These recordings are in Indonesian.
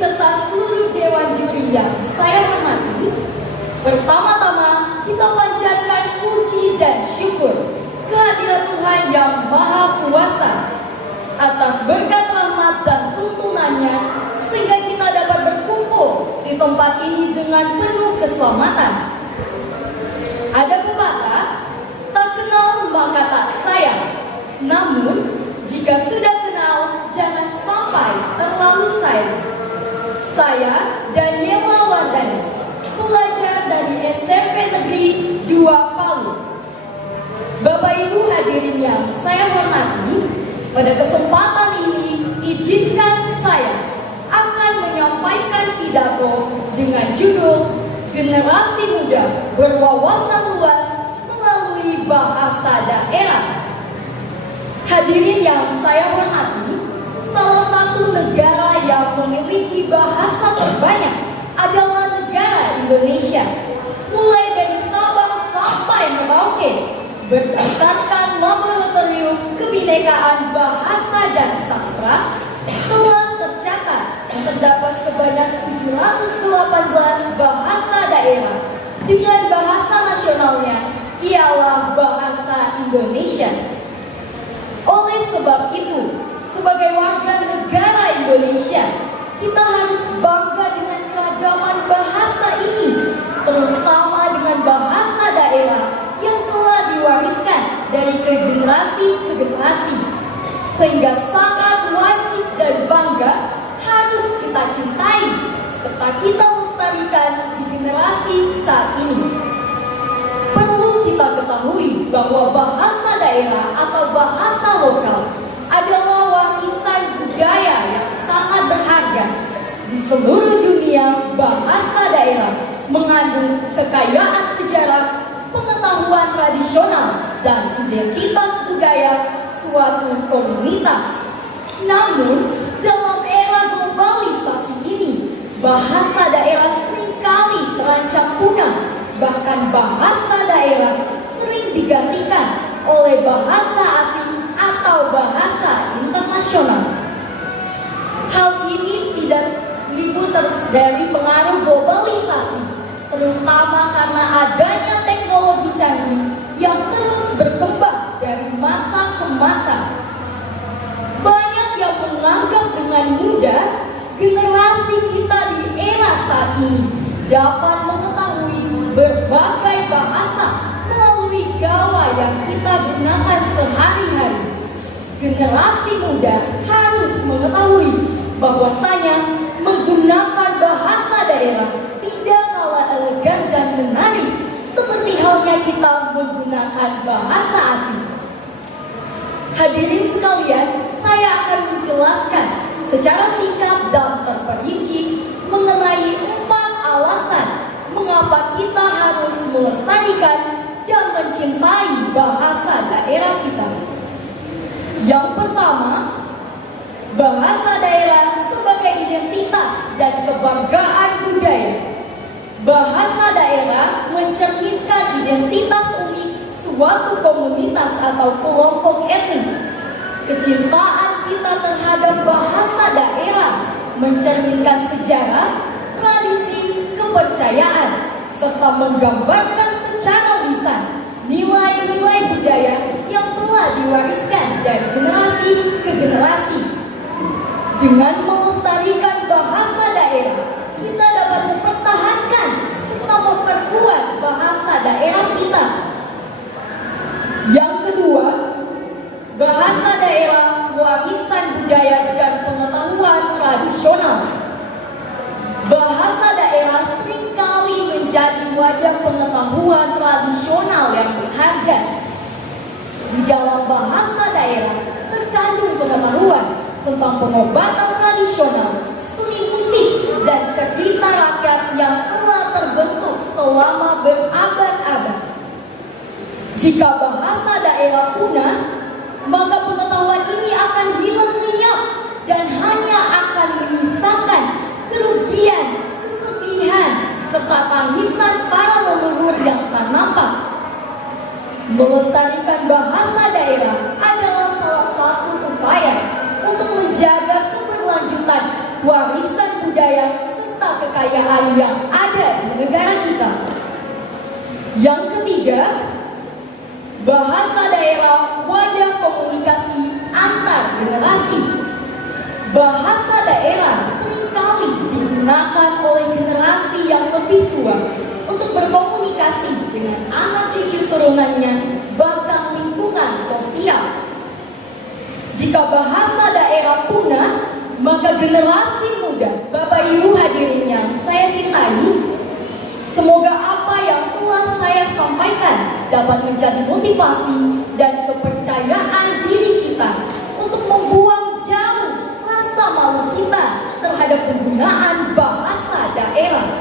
beserta seluruh Dewan Juri yang saya hormati, pertama-tama kita panjatkan puji dan syukur kehadirat Tuhan yang Maha Kuasa atas berkat rahmat dan tuntunannya sehingga kita dapat berkumpul di tempat ini dengan penuh keselamatan. Ada pepatah, tak kenal maka tak sayang. Namun, jika sudah kenal, jangan sampai terlalu sayang. Saya, Daniela Wardani, pelajar dari SMP Negeri 2 Palu. Bapak Ibu hadirin yang saya hormati, pada kesempatan ini izinkan saya akan menyampaikan pidato dengan judul Generasi Muda Berwawasan Luas Melalui Bahasa Daerah. Hadirin yang saya hormati, salah satu negara yang memiliki bahasa terbanyak adalah negara Indonesia. Mulai dari Sabang sampai Merauke, berdasarkan Laboratorium Kebinekaan Bahasa dan Sastra, telah tercatat terdapat sebanyak 718 bahasa daerah dengan bahasa nasionalnya ialah bahasa Indonesia. Oleh sebab itu, sebagai warga negara Indonesia, kita harus bangga dengan keragaman bahasa ini, terutama dengan bahasa daerah yang telah diwariskan dari generasi ke generasi, sehingga sangat wajib dan bangga harus kita cintai serta kita lestarikan di generasi saat ini. Perlu kita ketahui bahwa bahasa daerah atau bahasa lokal adalah warisan budaya yang sangat berharga. Di seluruh dunia, bahasa daerah mengandung kekayaan sejarah, pengetahuan tradisional, dan identitas budaya suatu komunitas. Namun, dalam era globalisasi ini, bahasa daerah seringkali terancam punah. Bahkan bahasa daerah sering digantikan oleh bahasa asing atau bahasa internasional. Hal ini tidak luput dari pengaruh globalisasi, terutama karena adanya teknologi canggih yang terus berkembang dari masa ke masa. Banyak yang menganggap dengan mudah generasi kita di era saat ini dapat mengetahui berbagai bahasa melalui gawai yang kita gunakan sehari-hari. Generasi muda harus mengetahui bahwasanya menggunakan bahasa daerah tidak kalah elegan dan menarik seperti halnya kita menggunakan bahasa asing. Hadirin sekalian, saya akan menjelaskan secara singkat dan terperinci mengenai 4 alasan mengapa kita harus melestarikan dan mencintai bahasa daerah kita. Yang pertama, bahasa daerah sebagai identitas dan kebanggaan budaya. Bahasa daerah mencerminkan identitas unik suatu komunitas atau kelompok etnis. Kecintaan kita terhadap bahasa daerah mencerminkan sejarah, tradisi, kepercayaan, serta menggambarkan secara lisan nilai-nilai budaya yang telah diwariskan dari generasi ke generasi. Dengan melestarikan bahasa daerah, kita dapat mempertahankan serta memperkuat bahasa daerah kita. Yang kedua, bahasa daerah warisan budaya dan pengetahuan tradisional. Bahasa daerah seringkali menjadi wadah pengetahuan tradisional yang berharga. Di dalam bahasa daerah terkandung pengetahuan tentang pengobatan tradisional, seni musik, dan cerita rakyat yang telah terbentuk selama berabad-abad. Jika bahasa daerah punah, maka pengetahuan ini akan hilang lenyap dan hanya akan menyisakan kerugian, kesedihan, serta tangisan para leluhur yang tak nampak. Melestarikan bahasa daerah adalah salah satu upaya untuk menjaga keberlanjutan warisan budaya kekayaan yang ada di negara kita. Yang ketiga, bahasa daerah wadah komunikasi antar generasi. Bahasa daerah seringkali digunakan oleh generasi yang lebih tua untuk berkomunikasi dengan anak cucu turunannya, bahkan lingkungan sosial. Jika bahasa daerah punah, maka generasi muda, Bapak Ibu hadirin yang saya cintai, semoga apa yang telah saya sampaikan dapat menjadi motivasi dan kepercayaan diri kita untuk membuang jauh rasa malu kita terhadap penggunaan bahasa daerah.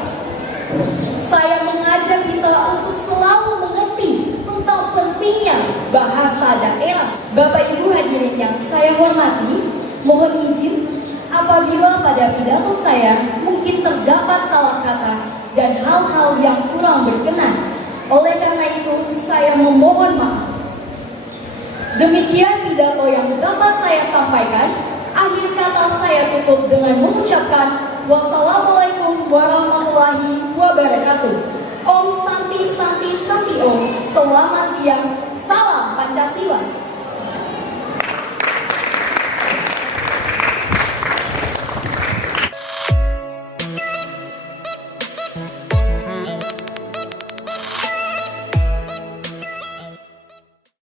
Saya mengajak kita untuk selalu mengerti tentang pentingnya bahasa daerah. Bapak Ibu hadirin yang saya hormati, mohon izin apabila pada pidato saya mungkin terdapat salah kata dan hal-hal yang kurang berkenan. Oleh karena itu, saya memohon maaf. Demikian pidato yang dapat saya sampaikan. Akhir kata saya tutup dengan mengucapkan wassalamualaikum warahmatullahi wabarakatuh. Om Santi Santi Santi Om. Selamat siang. Salam Pancasila.